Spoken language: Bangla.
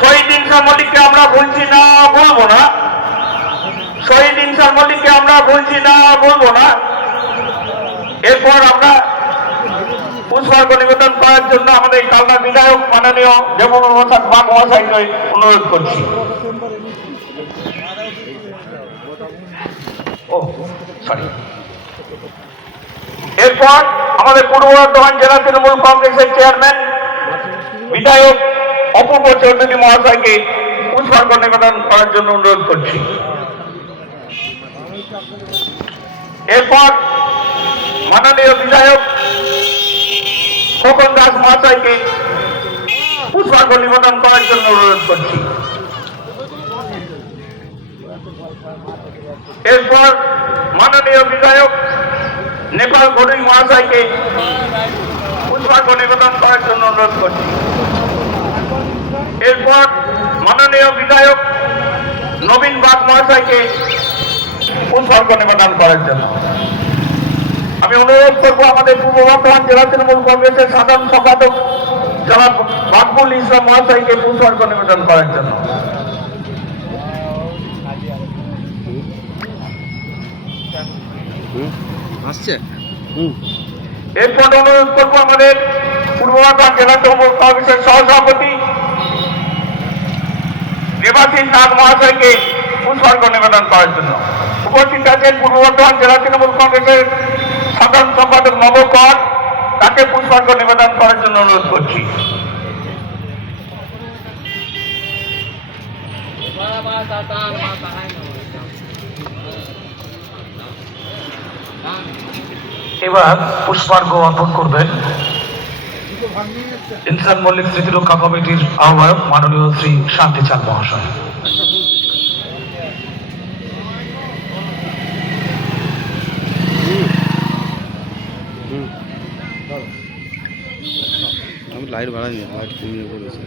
শহীদ ইনসান মল্লিককে আমরা ভুলছি না, বলবো না। শহীদ ইনসান মল্লিককে আমরা ভুলছি না, বলবো না। এরপর আমরা পুষ্পার্ঘ্য নিবেদন করার জন্য আমাদের কালনা বিধায়ক মাননীয় জেমুনুল হোসেন বাগ মহাশয়কে অনুরোধ করছি। এরপর আমাদের পূর্ব বর্ধমান জেলা তৃণমূল কংগ্রেসের চেয়ারম্যান বিধায়ক অপূর্ব চৌধুরী মহাশয়কে পুষ্পার্ঘ্য নিবেদন করার জন্য অনুরোধ করছি। এরপর মাননীয় বিধায়ক খোকন দাস মহাশয়কে পুষ্পার্ঘ্য নিবেদন করার জন্য অনুরোধ করছি। এরপর মাননীয় বিধায়ক নেপাল গড়ুই মহাশয়কে পুষ্পার্ঘ্য নিবেদন করার জন্য অনুরোধ করছি। এরপর মাননীয় বিধায়ক নবীন বাগ মহাশয়কে পুষ্পার্ঘ্য নিবেদন করার জন্য আমি অনুরোধ করবো আমাদের পূর্ব বর্ধমান জেলা তৃণমূল কংগ্রেসের সাধারণ সম্পাদক জনাব মাকবুল ইসলাম মহাশয়কে পুষ্পার্ঘ্য নিবেদন করার জন্য। এরপর অনুরোধ করবো আমাদের পূর্ব বর্ধমান জেলা তৃণমূল কংগ্রেসের সহসভাপতি দেবাশিস নাথ মহাশয়কে পুষ্পার্ঘ্য নিবেদন করার জন্য। উপস্থিত আছেন পূর্ব বর্ধমান জেলা তৃণমূল কংগ্রেসের সাধারণ সম্পাদক নবকর, তাকে পুষ্পার্ঘ্য নিবেদন করার জন্য অনুরোধ করছি। এবার পুষ্পার্ঘ্য অর্পণ করবেন ইনসান মল্লিক স্মৃতিরক্ষা কমিটির আহ্বায়ক মাননীয় শ্রী শান্তি চাঁদ মহাশয়। আমি লাইট বাড়াইনি, লাইট কমিয়ে করেছি।